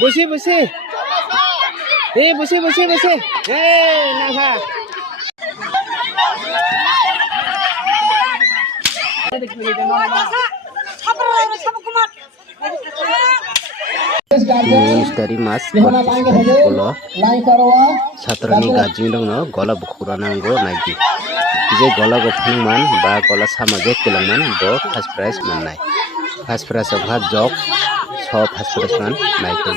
Busi busi. Busi busi busi. Naha. Dari mas polo satrani gajing dong no gola bukura nanggo naiki je gola gopang man ba gola samage tilangman bo first prize mannai first prize of hat jog so first prize man naiki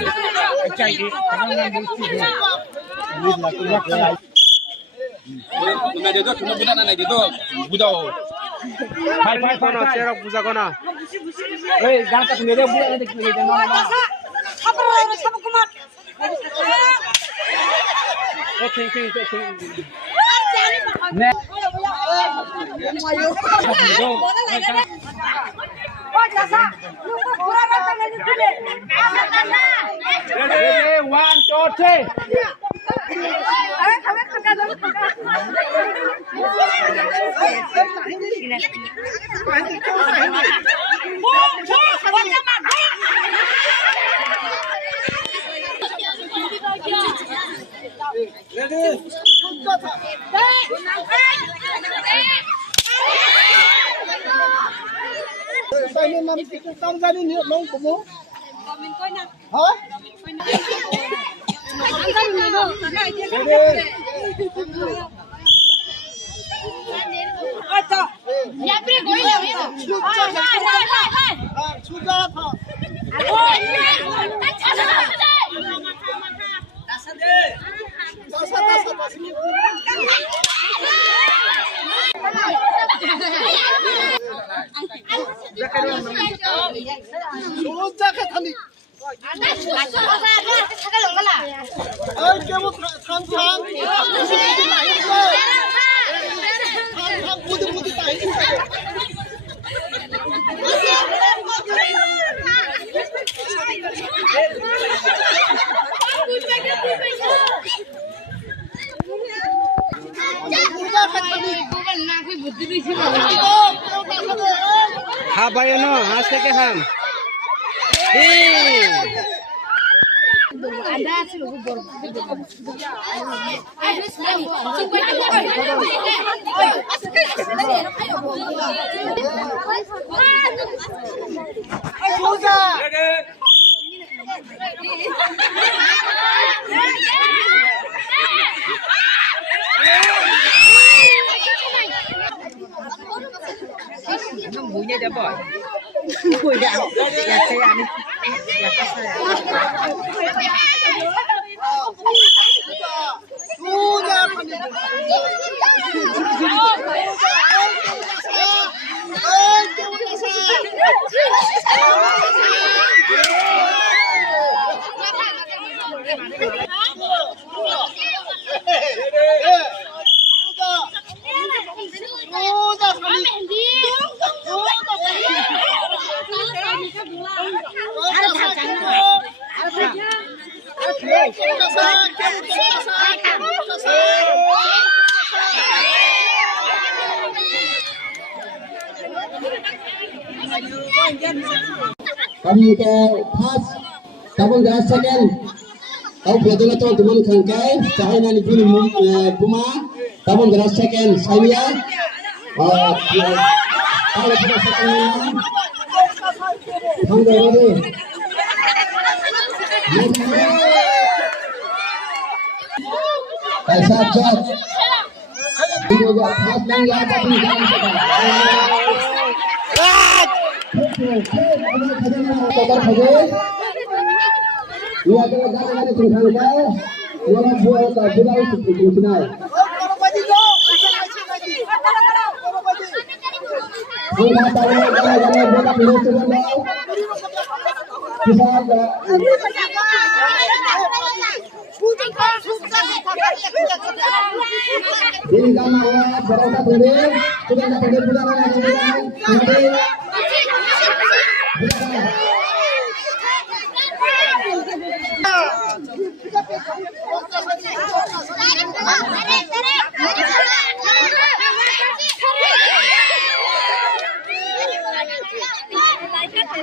Hai hai kono cerok buza kono. Hei jangan tak sendiri buat nanti kita mana. Sabar kumat. Oke. One, two, three. Habayano, haste ke ham. Bunyinya aja boy. Kami ke pas tabung gas second. Kau betul betul teman kangkai. Saya nanti pilih Buma. Tabung gas second saya. Kalau kita second Hanggai lagi. Kaisar jat. Ini juga pas yang ada di dalam sekarang. Kotor saja. Dua kali tinggalkan. Orang buat budaya seperti ini. Kita tahu kalau buat pilih sebentar. Bisa ada. Ini kan awal berapa bulan? Sudah ada bulan nanti.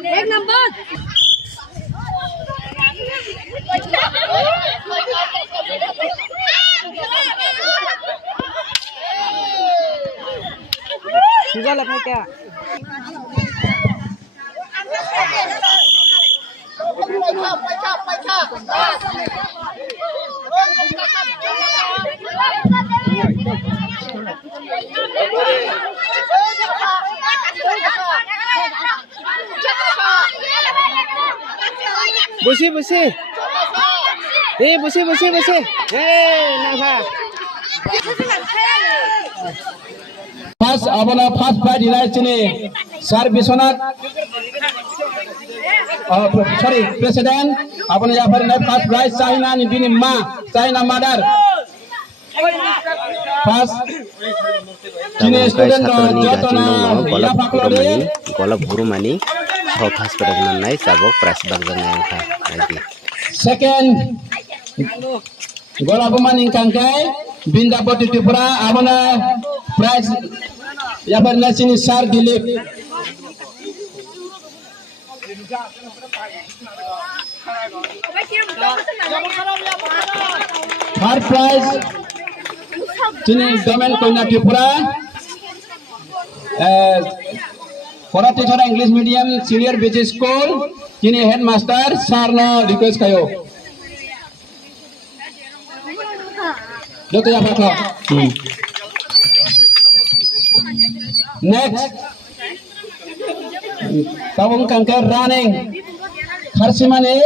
एक number सीधा लगने क्या busi busi busi nangka First, abona first prize dilihat sini, Sir Biswanath, sorry, Presiden, abona Jafar ini first prize Sahina ni bini ma, Sahina Madar. First, sini student jotona ya fakulodi, gola buru mani, so first prize nanai sabok prize bagjan nangka lagi. Second, gola pemain kangkai, Binda Poti Tripura, abona prize ya pernah sini Sar Dilip. Third prize sini Domain Koina Tripura, Korati Chora English Medium Senior Basic School, sini Headmaster Sarna request kayo. Joto ya Pak. Next, tabung kanker running, Harsimane